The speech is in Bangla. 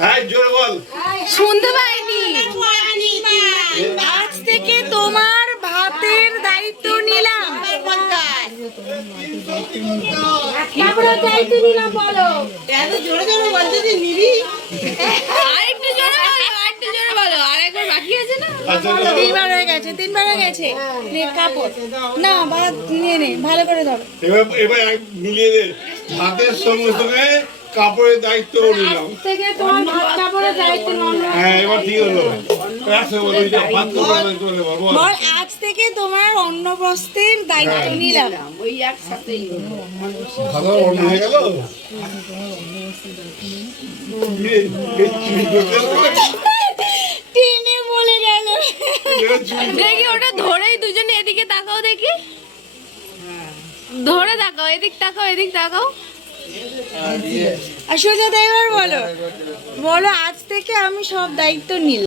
হ্যাঁ জোরে বল। শুনতে পাইনি। আজ থেকে তোমার ভাতের দায়িত্ব নিলাম। তারপরে দায়িত্ব নিলাম বলো। এত জোরে জোরে বলতে যে নিবি। আরেকটু জোরে বলো, আরেকটু জোরে বলো। আরেকবার বাকি আছে না? আচ্ছা, তিনবার হয়ে গেছে, তিনবার হয়ে গেছে। নে কাপড়। না ভাত নিয়ে নে, ভালো করে ধরো। এবার এবার মিলিয়ে দে। হাতের সঙ্গে সঙ্গে কাপড়ের দায়িত্ব নিলাম। আজ থেকে তোমার ভাত কাপড়ের দায়িত্ব নিলাম। হ্যাঁ এবার ঠিক হলো। একসাথে বলো, ওই যে ভাত কাপড়ের দায়িত্ব নিলাম, বল। বল, আজ থেকে তোমার অন্ন বস্ত্রের দায়িত্ব নিলাম। ওই একসাথেই খাবার অন্য হয়ে গেল। এই চুরি করতে টেনে বলে গেল। এবার চুরি দেখি ওটা ধরেই দুজনে এদিকে তাকাও দেখি। ধরে তাকাও, এদিক তাকাও, এদিক তাকাও। আর সোজা ড্রাইভার বলো, বলো আজ থেকে আমি সব দায়িত্ব নিলাম।